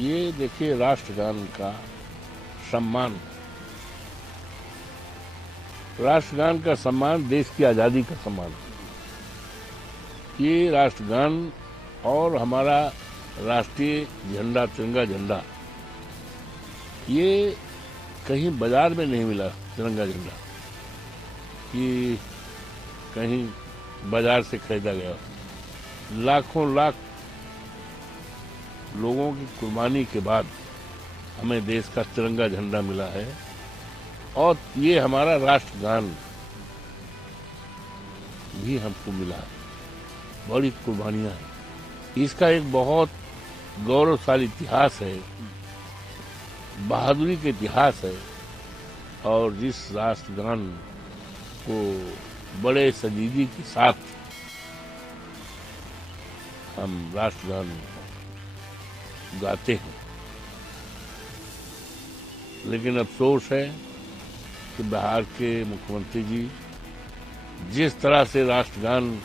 ये देखिए राष्ट्रगान का सम्मान, राष्ट्रगान का सम्मान देश की आजादी का सम्मान। ये राष्ट्रगान और हमारा राष्ट्रीय झंडा, तिरंगा झंडा, ये कहीं बाजार में नहीं मिला। तिरंगा झंडा कि कहीं बाजार से खरीदा गया। लाखों लाख लोगों की कुर्बानी के बाद हमें देश का तिरंगा झंडा मिला है और ये हमारा राष्ट्रगान भी हमको मिला है। बड़ी कुर्बानियां हैं। इसका एक बहुत गौरवशाली इतिहास है, बहादुरी का इतिहास है। और जिस राष्ट्रगान को बड़े संजीदगी के साथ हम राष्ट्रगान गाते हैं, लेकिन अफसोस है कि बिहार के मुख्यमंत्री जी जिस तरह से राष्ट्रगान,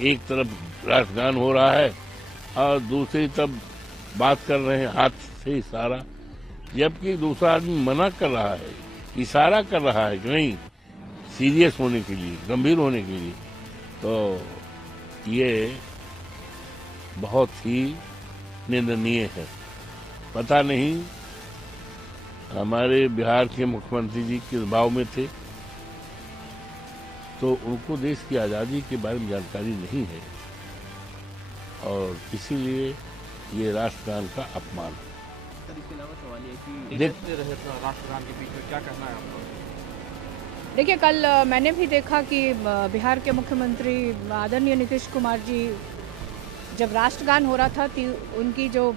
एक तरफ राष्ट्रगान हो रहा है और दूसरी तरफ बात कर रहे हैं हाथ से इशारा, जबकि दूसरा आदमी मना कर रहा है, इशारा कर रहा है कि नहीं, सीरियस होने के लिए, गंभीर होने के लिए। तो ये बहुत ही निंदनीय है। पता नहीं हमारे बिहार के मुख्यमंत्री जी किस भाव में थे, तो उनको देश की आज़ादी के बारे में जानकारी नहीं है और इसीलिए ये राष्ट्रगान का अपमान है। इसके अलावा सवाल ये कि राष्ट्रगान के बीच में क्या कहना है आपको? देखिए, कल मैंने भी देखा कि बिहार के मुख्यमंत्री आदरणीय नीतीश कुमार जी जब राष्ट्रगान हो रहा था तो उनकी जो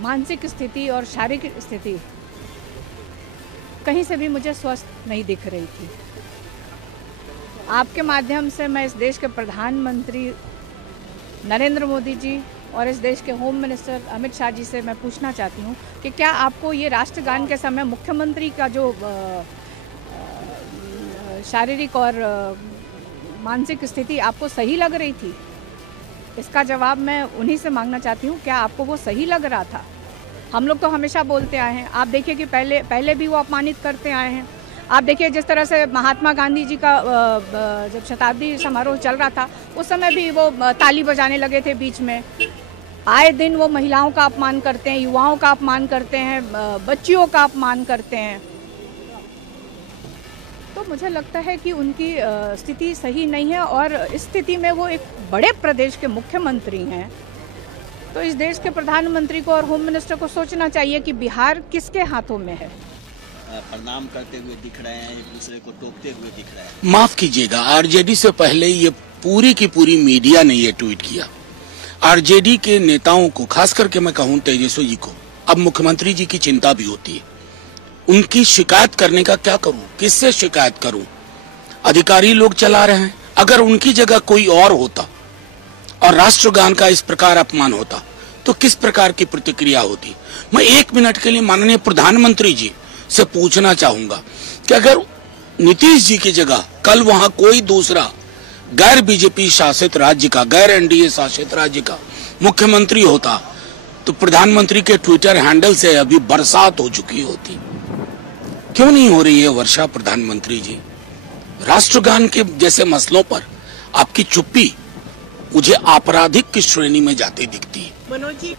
मानसिक स्थिति और शारीरिक स्थिति कहीं से भी मुझे स्वस्थ नहीं दिख रही थी। आपके माध्यम से मैं इस देश के प्रधानमंत्री नरेंद्र मोदी जी और इस देश के होम मिनिस्टर अमित शाह जी से मैं पूछना चाहती हूँ कि क्या आपको ये राष्ट्रगान के समय मुख्यमंत्री का जो शारीरिक और मानसिक स्थिति आपको सही लग रही थी? इसका जवाब मैं उन्हीं से मांगना चाहती हूँ, क्या आपको वो सही लग रहा था? हम लोग तो हमेशा बोलते आए हैं, आप देखिए कि पहले भी वो अपमानित करते आए हैं। आप देखिए जिस तरह से महात्मा गांधी जी का जब शताब्दी समारोह चल रहा था उस समय भी वो ताली बजाने लगे थे बीच में। आए दिन वो महिलाओं का अपमान करते हैं, युवाओं का अपमान करते हैं, बच्चियों का अपमान करते हैं। तो मुझे लगता है कि उनकी स्थिति सही नहीं है और इस स्थिति में वो एक बड़े प्रदेश के मुख्यमंत्री हैं। तो इस देश के प्रधानमंत्री को और होम मिनिस्टर को सोचना चाहिए कि बिहार किसके हाथों में है। प्रणाम करते हुए दिख रहे हैं, एक दूसरे को टोकते हुए दिख रहे हैं। माफ कीजिएगा, आरजेडी से पहले ये पूरी की पूरी मीडिया ने ये ट्वीट किया। आरजेडी के नेताओं को, खास करके मैं कहूं तेजस्वी जी को, अब मुख्यमंत्री जी की चिंता भी होती है। उनकी शिकायत करने का क्या करूं, किससे शिकायत करूं? अधिकारी लोग चला रहे हैं। अगर उनकी जगह कोई और होता और राष्ट्रगान का इस प्रकार अपमान होता तो किस प्रकार की प्रतिक्रिया होती? मैं एक मिनट के लिए माननीय प्रधानमंत्री जी से पूछना चाहूंगा कि अगर नीतीश जी की जगह कल वहां कोई दूसरा गैर बीजेपी शासित राज्य का, गैर एनडीए शासित राज्य का मुख्यमंत्री होता तो प्रधानमंत्री के ट्विटर हैंडल से अभी बरसात हो चुकी होती। क्यों नहीं हो रही है वर्षा प्रधानमंत्री जी? राष्ट्रगान के जैसे मसलों पर आपकी चुप्पी मुझे आपराधिक की श्रेणी में जाती दिखती है।